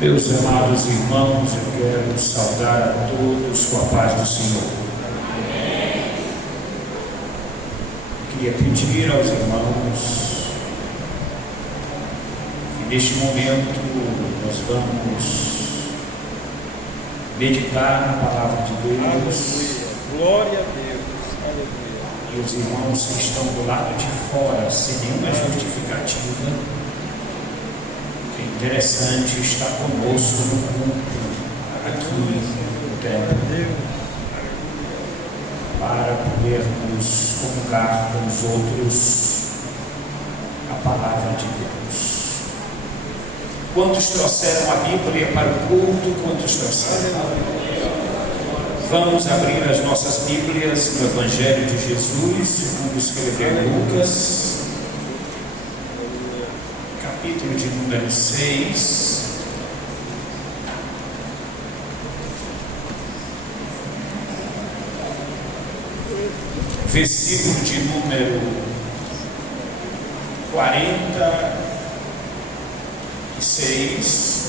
Meus amados irmãos, eu quero saudar a todos com a paz do Senhor. Queria pedir aos irmãos que neste momento nós vamos meditar na palavra de Deus. Aleluia. Glória a Deus. Aleluia. E os irmãos que estão do lado de fora, sem nenhuma justificativa, é interessante estar conosco no culto aqui no templo, para podermos comungar com os outros a palavra de Deus. Quantos trouxeram a Bíblia para o culto? Quantos trouxeram? Vamos abrir as nossas Bíblias no Evangelho de Jesus, segundo escreveu Lucas, capítulo de número 6. Versículo de número 46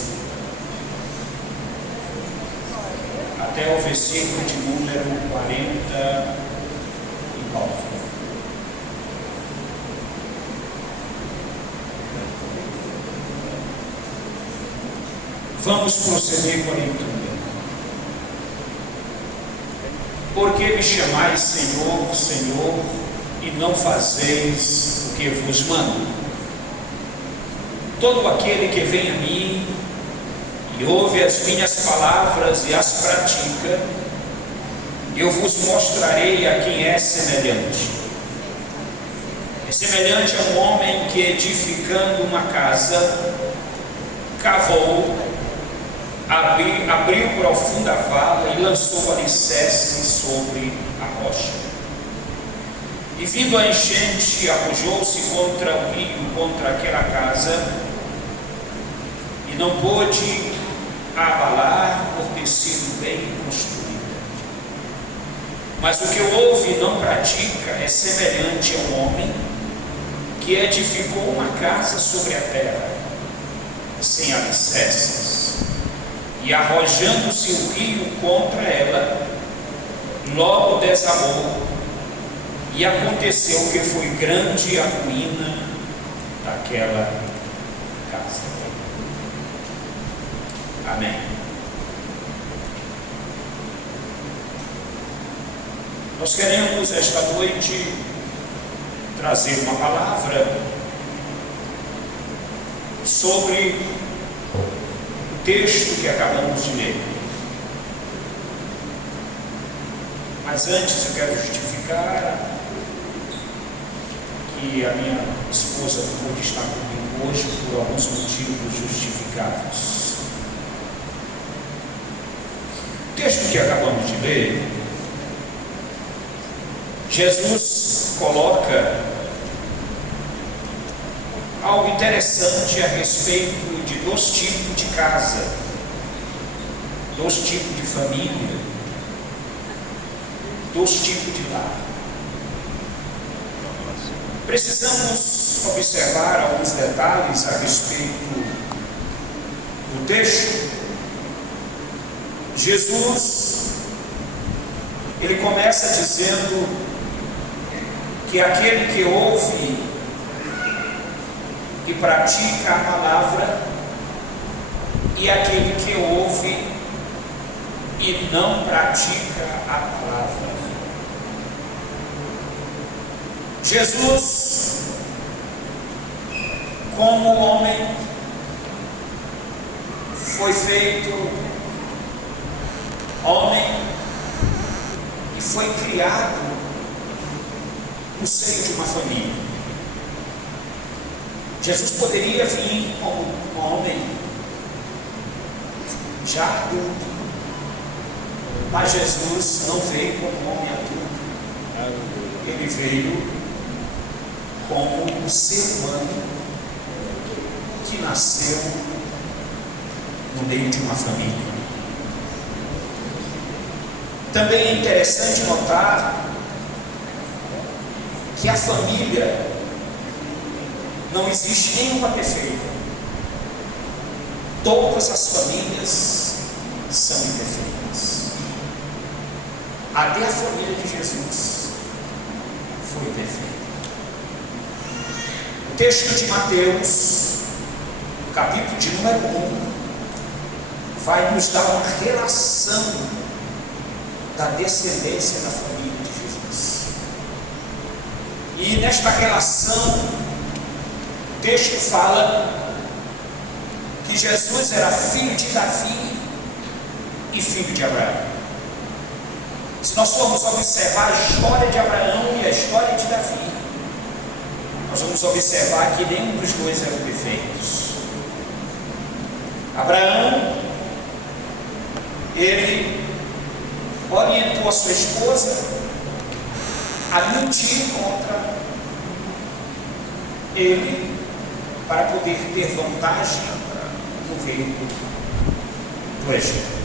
até o versículo de número 49. Vamos proceder com a leitura. Por que me chamais Senhor, Senhor, e não fazeis o que vos mando? Todo aquele que vem a mim e ouve as minhas palavras e as pratica, eu vos mostrarei a quem é semelhante. É semelhante a um homem que, edificando uma casa, cavou, abriu profunda vala e lançou alicerce sobre a rocha. E vindo a enchente, arrojou-se contra o rio, contra aquela casa, e não pôde abalar por ter sido bem construída. Mas o que ouve e não pratica é semelhante a um homem que edificou uma casa sobre a terra, sem alicerces. E arrojando-se o rio contra ela, logo desabou, e aconteceu que foi grande a ruína daquela casa. Amém. Nós queremos esta noite trazer uma palavra sobre o texto que acabamos de ler. Mas antes eu quero justificar que a minha esposa não pôde estar comigo hoje por alguns motivos justificáveis. O texto que acabamos de ler, Jesus coloca algo interessante a respeito de dois tipos de casa, dois tipos de família, dois tipos de lar. Precisamos observar alguns detalhes a respeito do texto. Jesus, ele começa dizendo que aquele que ouve e pratica a palavra, e aquele que ouve e não pratica a palavra. Jesus, como homem, foi feito homem e foi criado no seio de uma família. Jesus poderia vir como um homem já adulto, mas Jesus não veio como um homem adulto. Ele veio como um ser humano que nasceu no meio de uma família. Também é interessante notar que a família não existe nenhuma perfeita. Todas as famílias são imperfeitas. Até a família de Jesus foi perfeita. O texto de Mateus, capítulo de número 1, vai nos dar uma relação da descendência da família de Jesus. E nesta relação, o texto fala que Jesus era filho de Davi e filho de Abraão. Se nós formos observar a história de Abraão e a história de Davi, nós vamos observar que nenhum dos dois eram perfeitos. Abraão, ele orientou a sua esposa a mentir contra ele para poder ter vantagem no reino do Egito.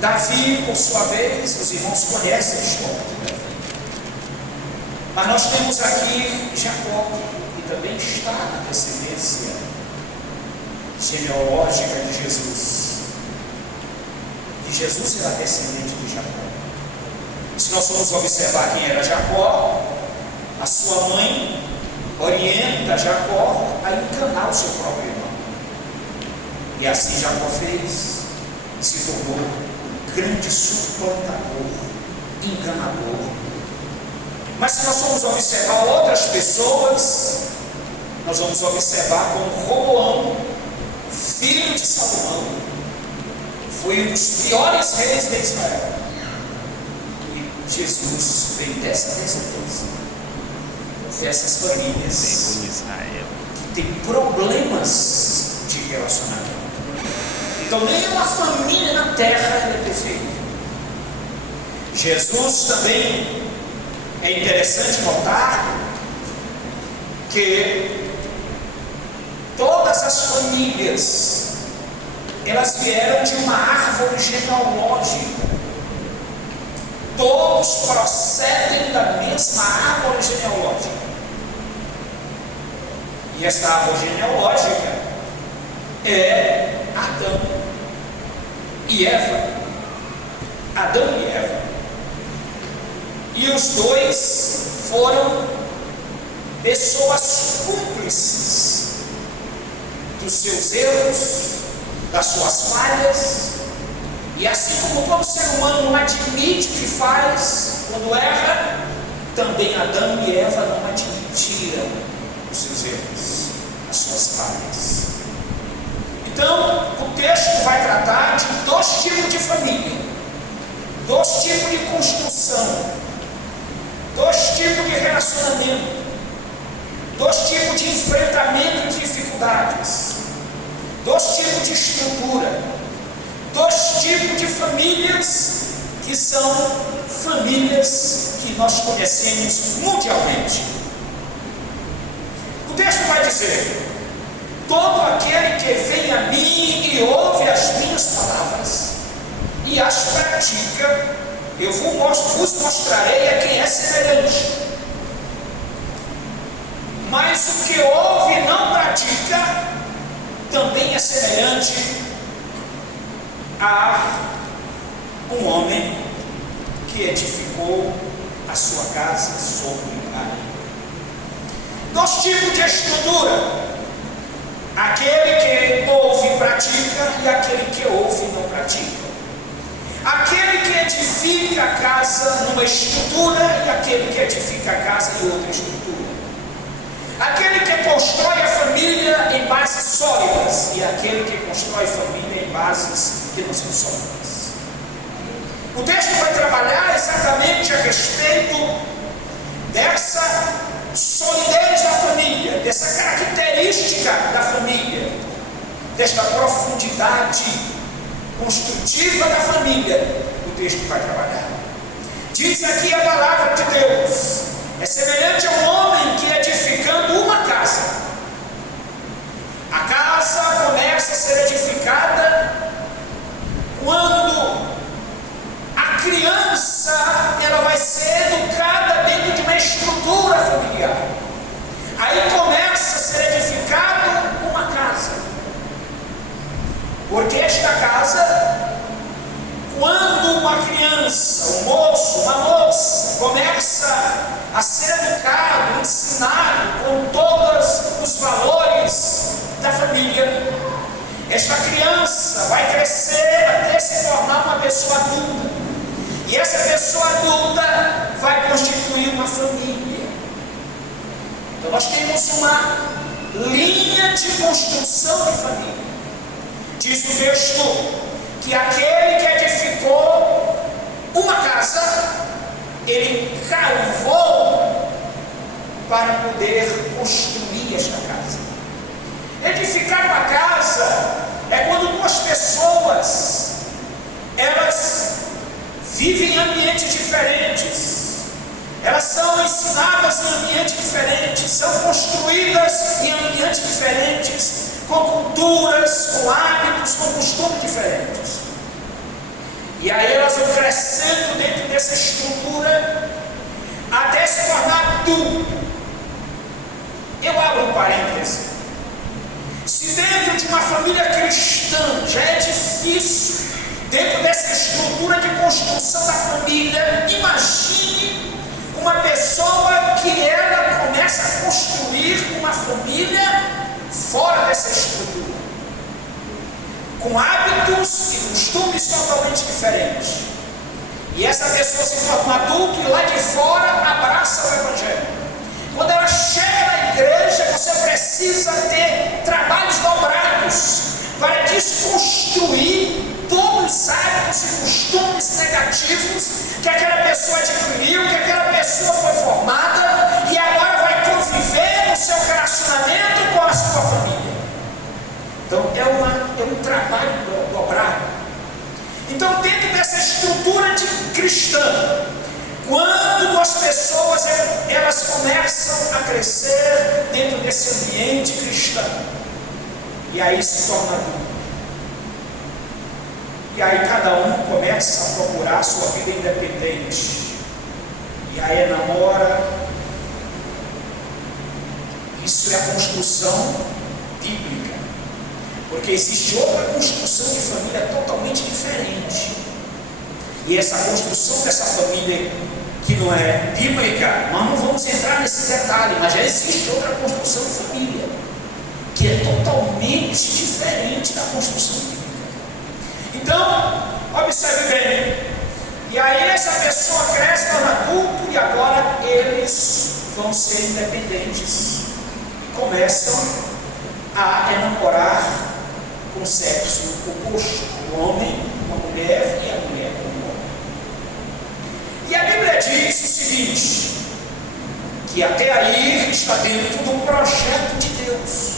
Davi, por sua vez, os irmãos conhecem a história de Davi. Mas nós temos aqui Jacó, que também está na descendência genealógica de Jesus. E Jesus era descendente de Jacó. Se nós formos observar quem era Jacó, a sua mãe orienta Jacó a enganar o seu próprio irmão. E assim Jacó fez, se tornou um grande suplantador, enganador. Mas se nós formos observar outras pessoas, nós vamos observar como Roboão, filho de Salomão, foi um dos piores reis de Israel. E Jesus veio dessa descendência, dessas famílias que têm problemas de relacionamento. Então nenhuma família na terra é perfeita. Jesus também, é interessante notar que todas as famílias, elas vieram de uma árvore genealógica. Todos procedem da mesma árvore genealógica. E esta árvore genealógica é Adão e Eva. Adão e Eva. E os dois foram pessoas cúmplices dos seus erros, das suas falhas. E assim como todo ser humano não admite que faz quando erra, também Adão e Eva não admitiram os seus erros, as suas falhas. Então, o texto vai tratar de dois tipos de família, dois tipos de construção, dois tipos de relacionamento, dois tipos de enfrentamento de dificuldades, dois tipos de estrutura, dois tipos de famílias que são famílias que nós conhecemos mundialmente. O texto vai dizer: todo aquele que vem a mim e ouve as minhas palavras e as pratica, eu vos mostrarei a quem é semelhante. Mas o que ouve e não pratica também é semelhante a um homem que edificou a sua casa sobre areia. Dois tipos de estrutura: aquele que ouve e pratica, e aquele que ouve e não pratica. Aquele que edifica a casa numa estrutura, e aquele que edifica a casa em outra estrutura. Aquele que constrói a família em bases sólidas, e aquele que constrói família em bases que não são sólidas. O texto vai trabalhar exatamente a respeito dessa solidez da família, dessa característica da família, desta profundidade construtiva da família. O texto vai trabalhar. Diz aqui a palavra de Deus: é semelhante a um homem que edificando uma casa. A casa começa a ser edificada quando a criança ela vai ser educada dentro de uma estrutura familiar. Aí começa a ser edificada uma casa. vacinado com todos os valores da família. Esta criança vai crescer até se tornar uma pessoa adulta. E essa pessoa adulta vai constituir uma família. Então nós temos uma linha de construção de família. Diz o texto que aquele que edificou uma casa, ele cavou para poder construir esta casa. Edificar uma casa é quando duas pessoas, elas vivem em ambientes diferentes, elas são ensinadas em ambientes diferentes, são construídas em ambientes diferentes, com culturas, com hábitos, com costumes diferentes. E aí elas vão crescendo dentro dessa estrutura até se tornar adulto. Eu abro um parêntese. Se dentro de uma família cristã já é difícil, dentro dessa estrutura de construção da família, imagine uma pessoa que ela começa a construir uma família fora dessa estrutura, com hábitos e costumes totalmente diferentes. E essa pessoa se torna um adulto e lá de fora abraça o Evangelho. Quando ela chega na igreja, você precisa ter trabalhos dobrados para desconstruir todos os hábitos e costumes negativos que aquela pessoa adquiriu, que aquela pessoa foi formada e agora vai conviver no seu relacionamento com a sua família. Então é um trabalho dobrado. Então, dentro dessa estrutura de cristã, quando as pessoas elas começam a crescer dentro desse ambiente cristão, e aí se torna adulto, e aí cada um começa a procurar a sua vida independente, e aí namora. Isso é a construção bíblica, porque existe outra construção de família totalmente diferente. E essa construção dessa família que não é bíblica, nós não vamos entrar nesse detalhe, mas já existe outra construção de família que é totalmente diferente da construção bíblica. Então, observe bem. E aí essa pessoa cresce para adulto e agora eles vão ser independentes e começam a enamorar com sexo oposto, o homem com a mulher e a mulher com o homem. E a Bíblia diz o seguinte, que até aí está dentro do projeto de Deus.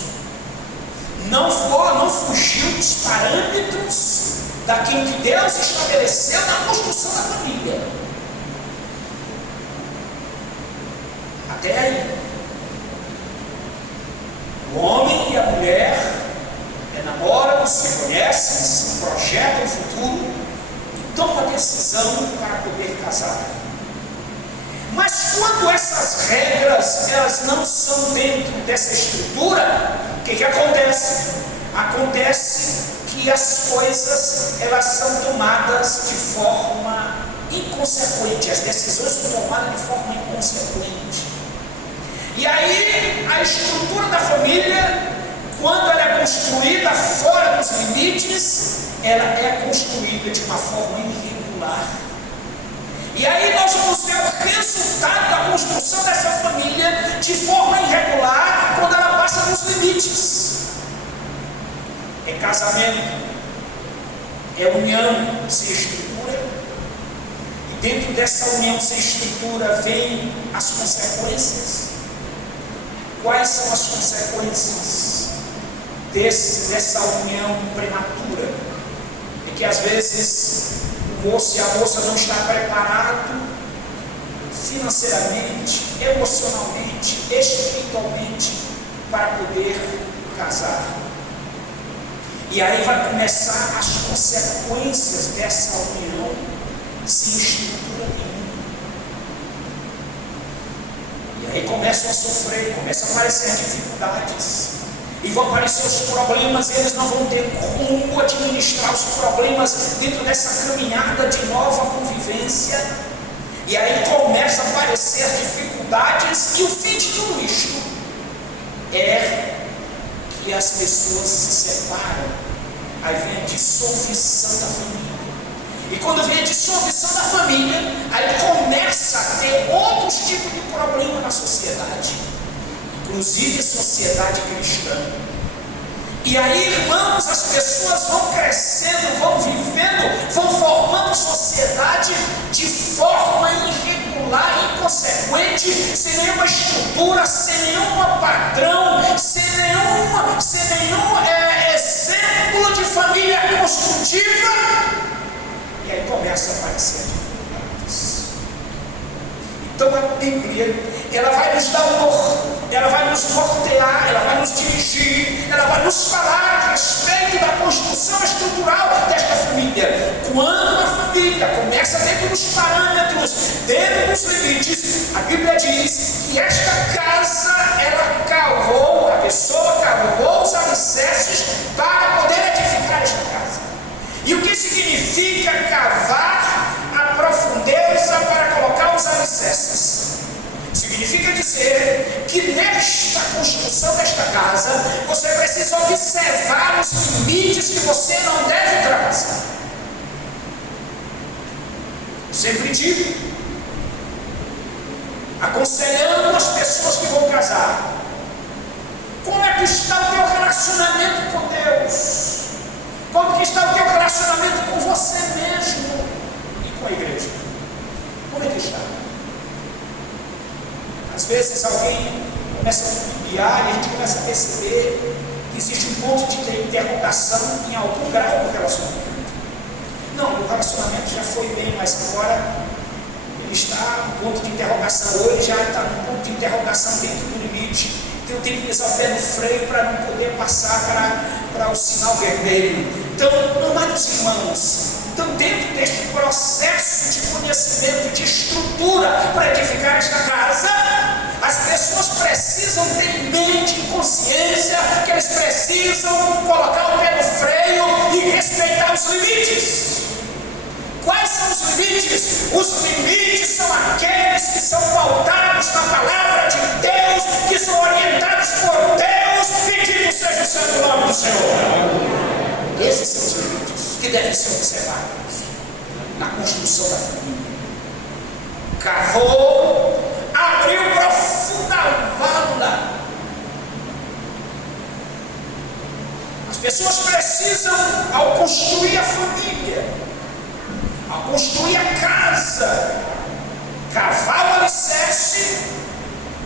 Não fugiu dos parâmetros daquilo que Deus estabeleceu na construção da família. Até aí. O homem e a mulher enamoram, se conhecem, se projetam o futuro e tomam a decisão para poder casar. Mas quando essas regras elas não são dentro dessa estrutura, o que acontece? Acontece que as coisas elas são tomadas de forma inconsequente, as decisões são tomadas de forma inconsequente. E aí a estrutura da família, quando ela é construída fora dos limites, ela é construída de uma forma irregular. E aí nós vamos ver o resultado da construção dessa família de forma irregular quando ela passa dos limites. É casamento, é união sem estrutura, e dentro dessa união sem estrutura vem as consequências. Quais são as consequências dessa união prematura? É que às vezes o moço e a moça não estão preparados financeiramente, emocionalmente, espiritualmente para poder casar. E aí vai começar as consequências dessa união sem estrutura nenhuma. E aí começam a sofrer, começam a aparecer as dificuldades. E vão aparecer os problemas, e eles não vão ter como administrar os problemas dentro dessa caminhada de nova convivência. E aí começa a aparecer dificuldades, e o fim de tudo isto é que as pessoas se separam. Aí vem a dissolução da família. E quando vem a dissolução da família, aí começa a ter outros tipos de problema na sociedade, inclusive a sociedade cristã. E aí, irmãos, as pessoas vão crescendo, vão vivendo, vão formando sociedade de forma irregular, inconsequente, sem nenhuma estrutura, sem nenhum padrão, sem nenhum exemplo de família construtiva. E aí começa a aparecer dificuldades. Então a Bíblia, ela vai nos dar ela vai nos nortear, ela vai nos dirigir, ela vai nos falar a respeito da construção estrutural desta família. Quando a família começa dentro dos parâmetros, dentro dos limites, a Bíblia diz que esta casa, ela cavou, a pessoa cavou os alicerces para poder edificar esta casa. E o que significa cavar a profundeza para colocar os alicerces? Significa dizer que nesta construção desta casa, você precisa observar os limites que você não deve ultrapassar. Sempre digo, aconselhando as pessoas que vão casar, como é que está o teu relacionamento com Deus? Como que está o teu relacionamento com você mesmo e com a igreja? Como é que está? Às vezes alguém começa a titubear e a gente começa a perceber que existe um ponto de interrogação em algum grau do relacionamento. Não, o relacionamento já foi bem, mas agora ele está no ponto de interrogação, ou ele já está no ponto de interrogação dentro do limite. Então eu tenho que pisar o pé no freio para não poder passar para o sinal vermelho. Então, amados irmãos, então dentro deste processo de conhecimento, de estrutura para edificar esta casa, as pessoas precisam ter em mente, em consciência, que eles precisam colocar o pé no freio e respeitar os limites. Quais são os limites? Os limites são aqueles que são pautados na palavra de Deus, que são orientados por Deus. Bendito seja o santo nome do Senhor. Esses são os limites que devem ser observados na construção da família. Cavou, abriu profunda vala. As pessoas precisam, ao construir a família, ao construir a casa, cavar o alicerce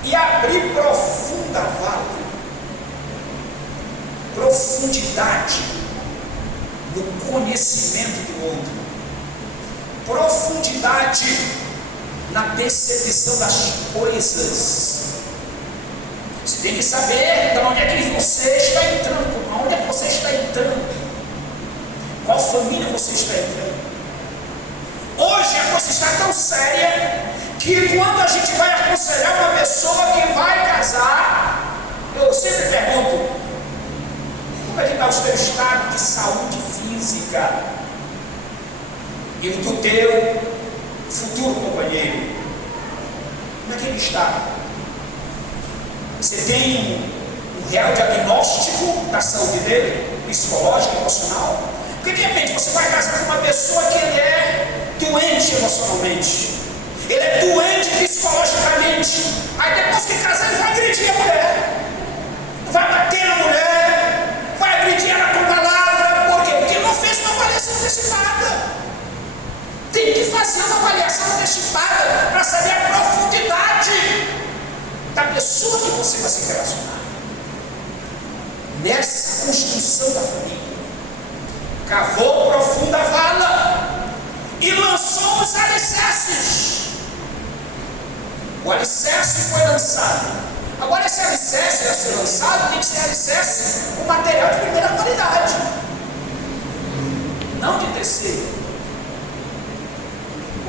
e abrir profunda vala. Profundidade no conhecimento do outro, profundidade na percepção das coisas. Você tem que saber de onde é que você está entrando, onde é que você está entrando, qual família você está entrando. Hoje a coisa está tão séria que quando a gente vai aconselhar uma pessoa que vai casar, eu sempre pergunto: como é que está o teu estado de saúde física e do teu futuro companheiro? Como é que ele está? Você tem um real diagnóstico da saúde dele, psicológico, emocional? Porque de repente você vai casar com uma pessoa que ele é doente emocionalmente, ele é doente psicologicamente. Aí depois que casar ele vai agredir a mulher, vai bater na mulher, vai agredir ela com palavra. Por quê? Porque não fez uma avaliação antecipada. Tem que fazer uma avaliação antecipada para saber a profundidade da pessoa que você vai se relacionar. Nessa construção da família, cavou profunda vala e lançou os alicerces. O alicerce foi lançado. Agora esse alicerce a ser lançado tem que ser alicerce com material de primeira qualidade, não de terceira.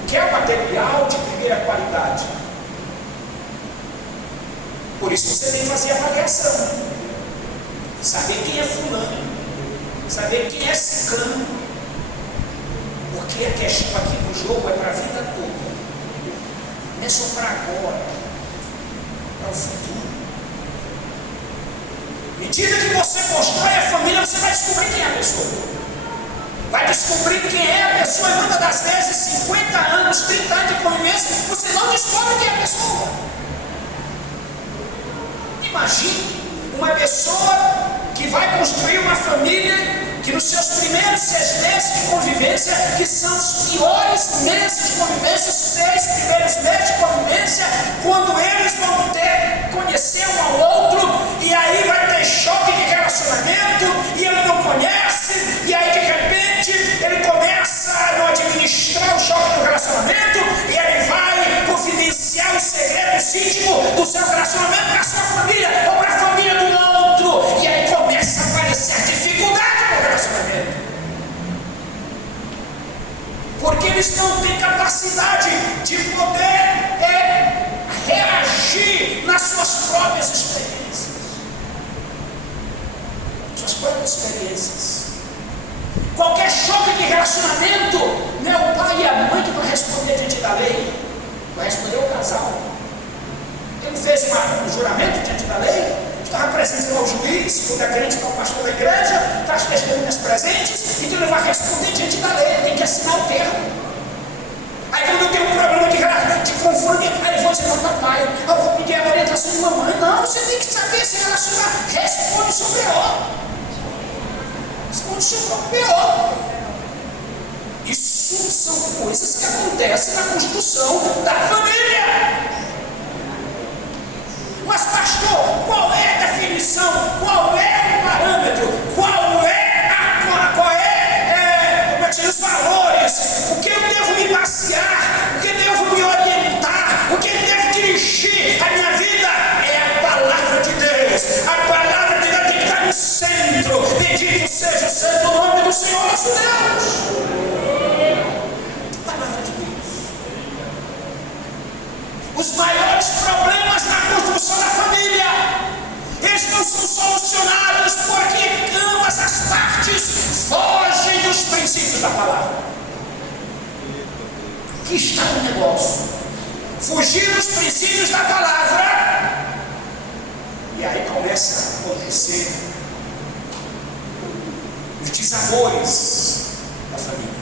O que é o material de primeira qualidade? Por isso você tem que fazer avaliação, saber quem é fulano, saber quem é ciclano, porque a questão aqui do jogo é para a vida toda. não é só para agora, para o futuro. À medida que você constrói a família, você vai descobrir quem é a pessoa. Vai descobrir quem é a pessoa, e muitas das vezes, 50 anos, 30 anos de convivência, você não descobre quem é a pessoa. Imagine uma pessoa que vai construir uma família, que nos seus primeiros 6 meses de convivência, que são os piores meses de convivência, os 6 primeiros meses de convivência, quando eles vão conhecer um ao outro, e aí vai ter choque de relacionamento, e ele não conhece, e aí de repente ele começa a não administrar o choque do relacionamento, e ele vai confidenciar os segredos íntimos do seu relacionamento para a sua família, ou para a família do outro, e aí começa a aparecer dificuldade no relacionamento. Porque eles não têm capacidade de poder reagir nas suas próprias experiências. Qualquer choque de relacionamento, não é o pai e a mãe que vai responder diante da lei, vai responder o casal. Ele fez um juramento diante da lei, estava presente lá o juiz, quando é crente, está o pastor da igreja, está as testemunhas presentes, então ele vai responder diante da lei, ele tem que assinar o termo. Aí quando tem um problema de confronto, aí ele vai dizer, não, papai, eu vou pedir a orientação de mamãe. Não, você tem que saber se relacionar, responde sobre o responde sobre o pior. Isso são coisas que acontecem na construção da família. Mas pastor, qual é a definição? Qual é o parâmetro? Qual é os valores? O que eu devo me basear? O que eu devo me orientar? O que eu devo dirigir a minha vida? É a palavra de Deus. A palavra de Deus tem que estar no centro. Bendito seja o santo nome do Senhor nosso Deus. Palavra de Deus. Os maiores problemas na construção da família, eles não são solucionados porque ambas as partes fogem dos princípios da palavra. Aqui está o negócio: fugir dos princípios da palavra, e aí começa a acontecer os desabores da família.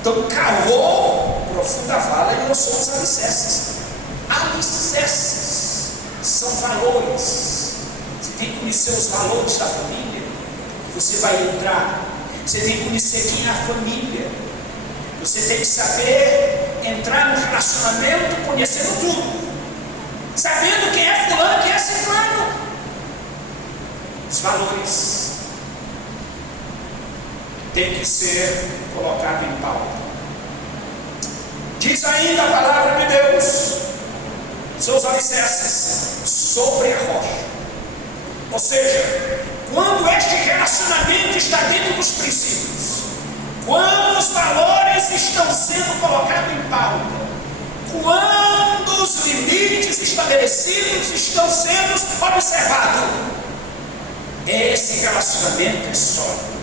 Então cavou profunda vala e lançou os alicerces. Alicerces são valores. Você tem que conhecer os valores da família. Você vai entrar. Você tem que conhecer quem é a família. Você tem que saber entrar no relacionamento conhecendo tudo, sabendo quem é fulano, quem é ciclano. Os valores têm que ser colocados em pauta. Diz ainda a palavra de Deus, seus alicerces sobre a rocha. Ou seja, quando este relacionamento está dentro dos princípios, quando os valores estão sendo colocados em pauta, quando os limites estabelecidos estão sendo observados, esse relacionamento é sólido.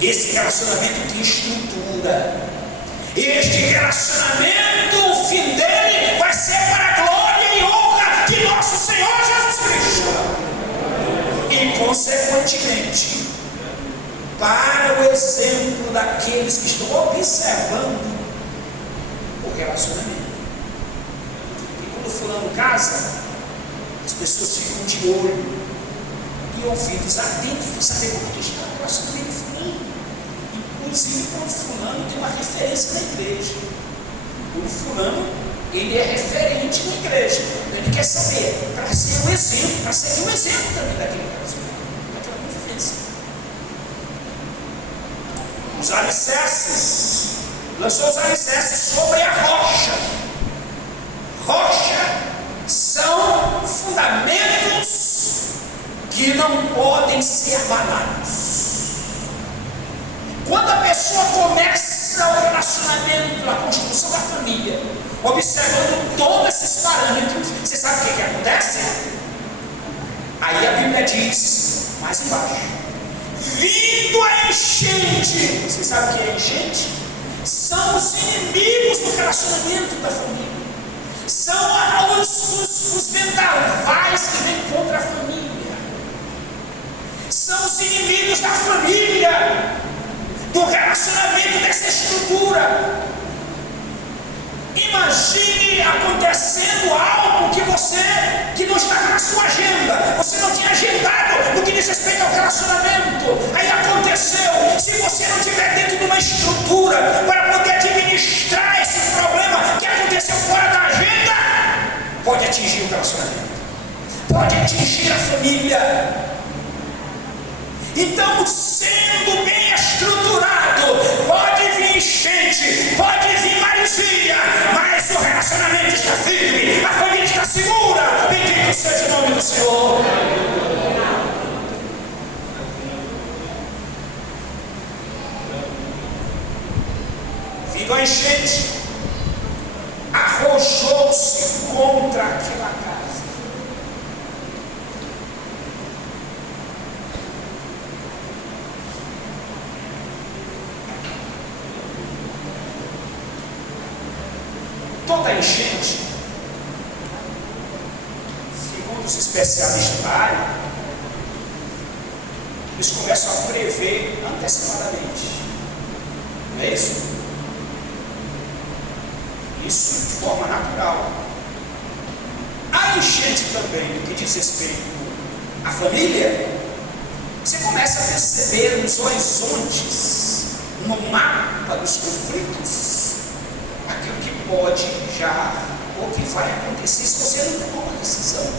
Esse relacionamento tem estrutura. Este relacionamento, o fim dele vai ser para a glória e honra de nosso Senhor Jesus Cristo. E consequentemente, para o exemplo daqueles que estão observando o relacionamento. E quando fulano casa, as pessoas ficam de olho e ouvidos atentos para saber como que está o relacionamento de fulano. Inclusive quando fulano tem uma referência na igreja. O fulano, ele é referente na igreja. Ele quer saber, para ser um exemplo, para ser um exemplo também daquele relacionamento, daquela convivência. Os alicerces, lançou os alicerces sobre a rocha. Rocha são fundamentos que não podem ser abalados. Quando a pessoa começa o relacionamento, a construção da família, observando todos esses parâmetros, você sabe o que acontece? Aí a Bíblia diz, mais embaixo, vindo a enchente. Você sabe o que é enchente? São os inimigos do relacionamento da família. São os vendavais que vêm contra a família. São os inimigos da família, do relacionamento, dessa estrutura. Imagine acontecendo algo que não estava na sua agenda, você não tinha agendado no que diz respeito ao relacionamento, aí aconteceu. Se você não estiver dentro de uma estrutura para poder administrar esse problema que aconteceu fora da agenda, pode atingir o relacionamento, pode atingir a família. Então, sendo bem estruturado, pode vir enchente, pode vir maresia, mas o relacionamento está firme, a família está segura. Bendito seja o nome do Senhor. Vindo a enchente, arrojou-se contra aquela casa. Toda enchente, segundo os especialistas da área, eles começam a prever antecipadamente. Não é isso? Isso de forma natural. A enchente também, no que diz respeito à família, você começa a perceber nos horizontes, no mapa dos conflitos, aquilo que pode já, ou que vai acontecer se você não tomar uma decisão.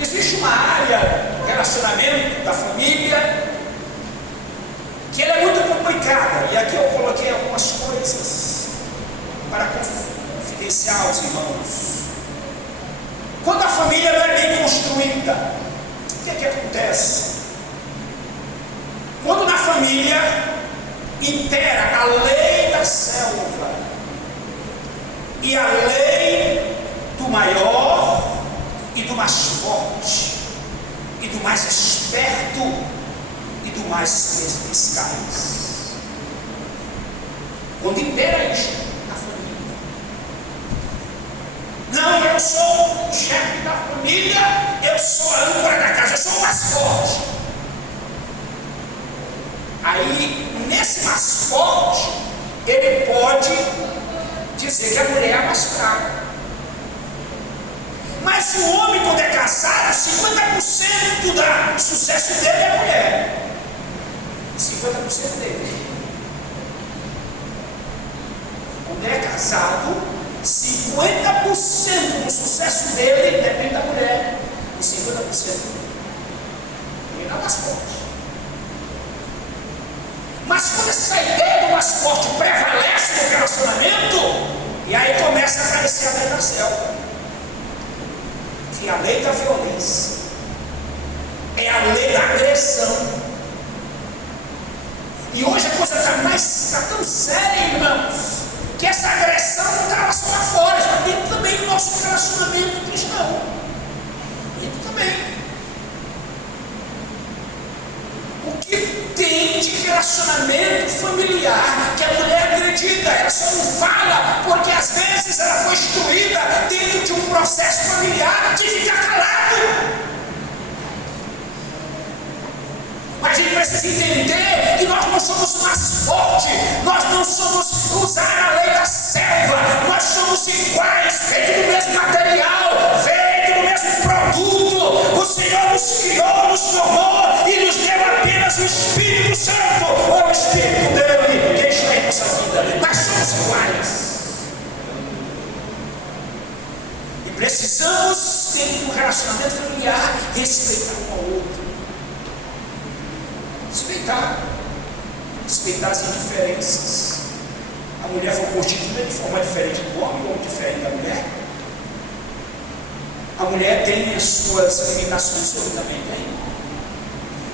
Existe uma área do relacionamento da família que ela é muito complicada, e aqui eu coloquei algumas coisas para confidenciar aos irmãos. Quando a família não é bem construída, o que é que acontece? Quando na família impera a lei da selva e a lei do maior e do mais forte e do mais esperto e do mais perspicaz. Quando impera isso na família, não, eu sou o chefe da família, eu sou a âncora da casa, eu sou o mais forte. Aí, nesse mais forte, ele pode dizer que a mulher é a mais fraca. Mas o homem, quando é casado, 50% do sucesso dele é a mulher. 50% dele. Quando é casado, 50% do sucesso dele depende da mulher. E 50% ele é mais forte. Mas quando essa ideia do mais forte prevalece no relacionamento, e aí começa a aparecer a lei da selva, que é a lei da violência, é a lei da agressão. E hoje a coisa está tão séria, irmãos, que essa agressão não está só lá fora, está dentro também do nosso relacionamento cristão. Dentro também. O que tem de relacionamento familiar, que a mulher é agredida, ela só não fala porque às vezes ela foi instruída dentro de um processo familiar de ficar calado. Mas a gente precisa entender que nós não somos mais fortes, nós não somos usar a lei da selva, nós somos iguais, feitos do mesmo material, feitos do mesmo produto. O Senhor nos criou, nos formou e nos deu apenas o Espírito Santo, ou o Espírito dele, que está em nossa vida. Nós somos iguais. E precisamos, dentro do relacionamento familiar, respeitar um ao outro. Respeitar as indiferenças. A mulher foi constituída de forma diferente do homem, o homem diferente da mulher. A mulher tem as suas limitações, o homem também tem.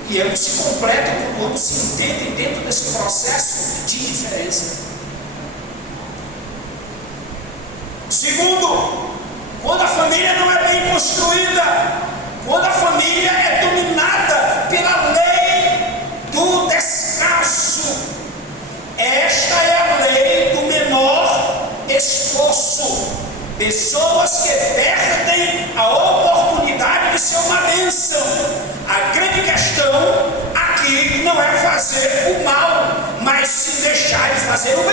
E ambos se completam quando ambos se entendem dentro desse processo de indiferença. Segundo, quando a família não é bem construída, quando a família é dominada pela lei do descaso, esta é a lei do menor fazer o bem.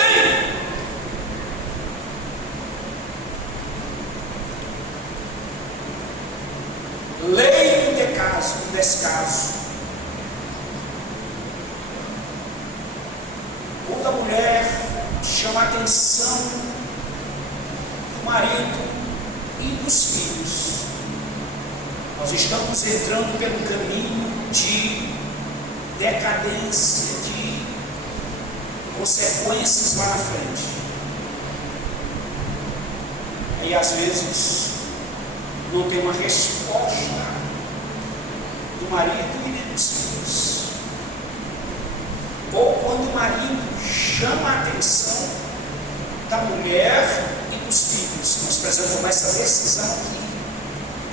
Lei do descaso. Quando a mulher chama a atenção do marido e dos filhos, nós estamos entrando pelo caminho de decadência, de consequências lá na frente. E às vezes não tem uma resposta do marido e dos filhos. Ou quando o marido chama a atenção da mulher e dos filhos, nós precisamos tomar essa decisão aqui,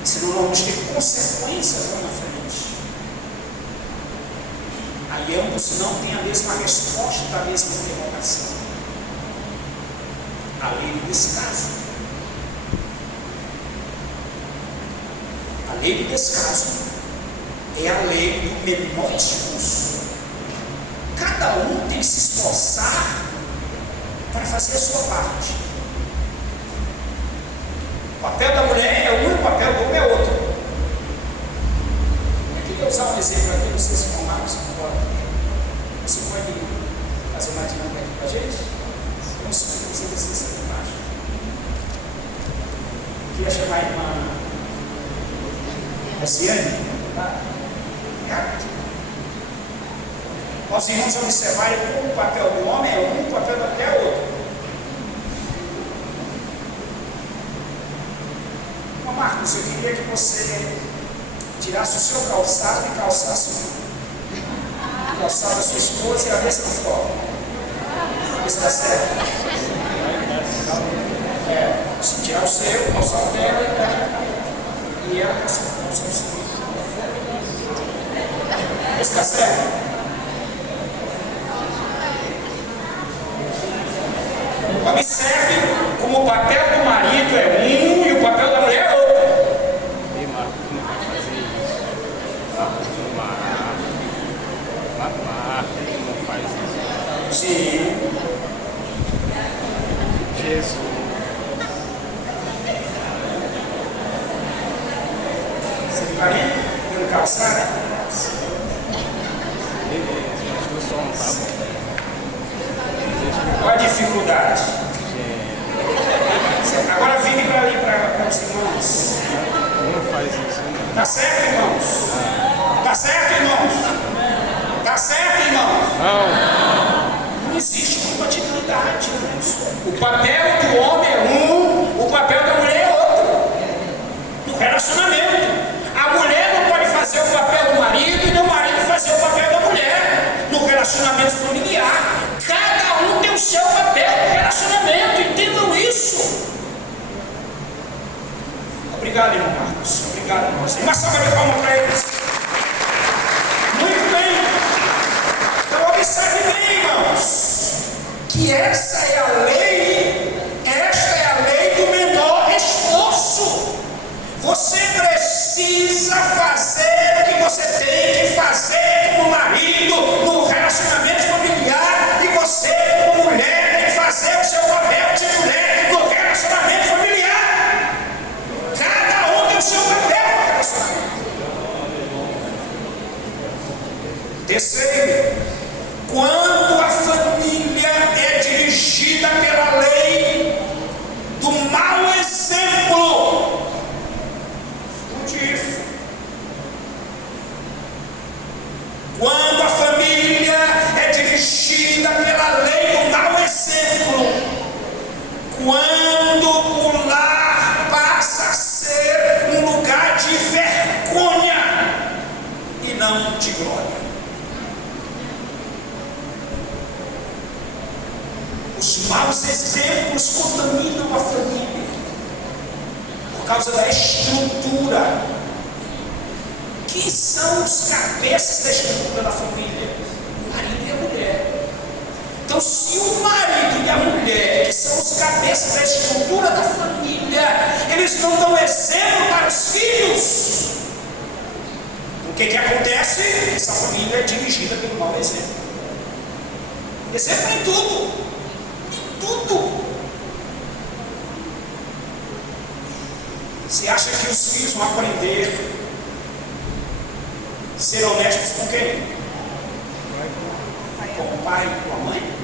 senão nós vamos ter consequências lá na frente. Aí ambos não têm a mesma resposta da mesma interrogação. A lei do descaso. A lei do descaso é a lei do menor esforço. Cada um tem que se esforçar para fazer a sua parte. O papel da mulher é um, o papel do homem é outro. Eu queria usar um exemplo aqui, não sei se o Marcos pode. Você pode fazer uma dinâmica aqui com a gente? Vamos subir com você descer aqui embaixo. Eu queria chamar a irmã Luciane. Nós irmãos observarem como o papel do homem é um, o papel da mulher é outro. Ô Marcos, eu queria que você tirasse o seu calçado e calçasse o calçado da sua esposa e a mesma forma. Isso está certo? Se tirar o seu, o calçado dela e ela calçar o seu. Isso está certo? Observe como o papel do marido é um e o papel da mulher é outro. Ei, Marcos, não vai fazer isso. Marcos, não faz isso. Sim. Jesus. Você está ali? Pelo calçado? Beleza, acho que o som não tá bom. Qual a dificuldade? Agora vire para ali, para os irmãos. Não faz isso, não. Tá certo, irmãos? Tá certo, irmãos? Tá certo, irmãos? Não. Não existe compatibilidade, irmãos. O papel do homem é um, o papel da mulher é outro. No relacionamento. A mulher não pode fazer o papel do marido e nem o marido fazer o papel da mulher. No relacionamento familiar. Cada um tem o seu papel no relacionamento, entendam isso. Obrigado, irmão Marcos. Obrigado, irmãos. Uma salva de palmas para eles. Muito bem. Então, observe bem, irmãos, que esta é a lei do menor esforço. Você precisa fazer o que você tem que fazer como marido no relacionamento familiar, e você como mulher tem que fazer o seu papel de mulher no relacionamento familiar. Cada um tem o seu papel no relacionamento. Terceiro, quando a família é dirigida pela lei do mau exemplo, quando a família é dirigida pela lei do mau exemplo, quando o lar passa a ser um lugar de vergonha e não de glória. Os maus exemplos contaminam a família por causa da estrutura. Quem são os cabeças da estrutura da família? O marido e a mulher. Então, se o marido e a mulher, que são os cabeças da estrutura da família, eles não dão exemplo para os filhos, o que acontece? Essa família é dirigida pelo mau exemplo. Exemplo em tudo. tudo. Você acha que os filhos vão aprender a ser honestos com quem? Com o pai, com a mãe?